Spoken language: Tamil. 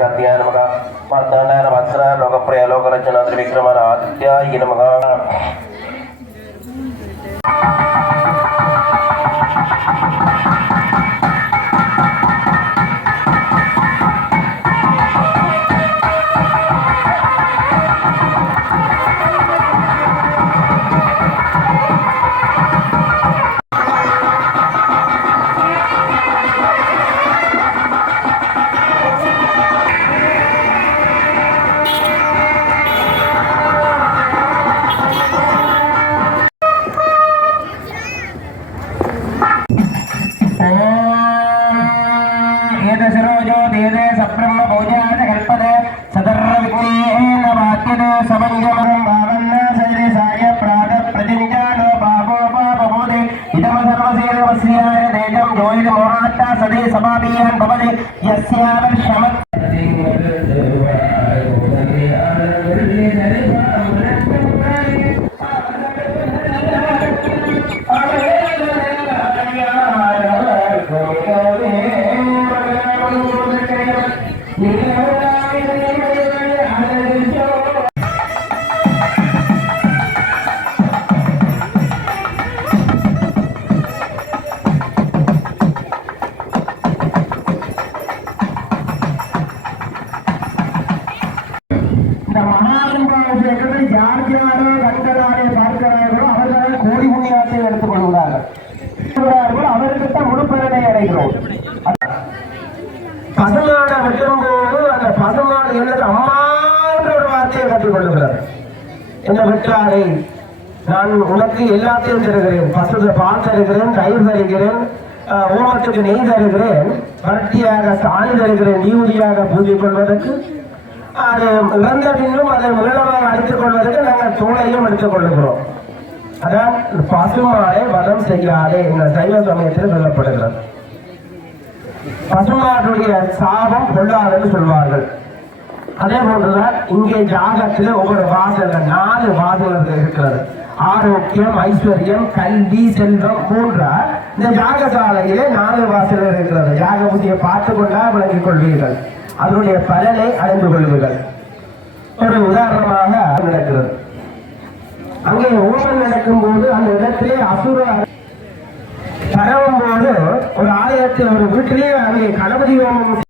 कार्तिकाय नमः मातानाय नमः लोकप्रिय लोकरचना त्रिविक्रम आदित्याय नमः பசுமாடை வெட்டும்போது அந்த பசுமாடு என்னது அம்மான்ற ஒரு வார்த்தையை கற்றுக்கொள்ளுகிறார். என்ன வெற்றாடை, நான் உனக்கு எல்லாத்தையும் தருகிறேன், பசு பால் தருகிறேன், தயிர் தருகிறேன், ஓமத்துக்கு நெய் தருகிறேன், வரட்டியாக சாணி தருகிறேன், நீதியாக பூஜை கொள்வதற்கு, அது இறந்த பின்னும் அதை மீளமாக அழைத்துக் கொள்வதற்கு நாங்கள் தோளையும் எடுத்துக் கொள்ளுகிறோம். அதான் பசுமாடை வதம் செய்யாதே என்ற சைவ சமயத்தில் சொல்லப்படுகிறது. பசுமாட்டுடைய சாபம் கொள்ளாதுன்னு சொல்வார்கள். அதே போன்றுதான் இங்கே ஜாகத்தில் ஒவ்வொரு வாசல்கள் 4 வாசல்கள் இருக்கிறது. ஆரோக்கியம், ஐஸ்வர்யம், கல்வி, செல்வம் போன்ற இந்த யாகசாலையிலே 4 வாசல்கள் இருக்கிறது. யாக புத்தியை பார்த்து கொண்டா விளங்கிக் கொள்வீர்கள், அதனுடைய பலனை அறிந்து கொள்வீர்கள். ஒரு உதாரணமாக நடக்கிறது. அங்கே ஓமம் நடக்கும் போது அந்த இடத்திலே அசுர பரவும் போது ஒரு ஆலயத்தில் ஒரு வீட்டிலேயே அங்கே கணபதி ஹோமம்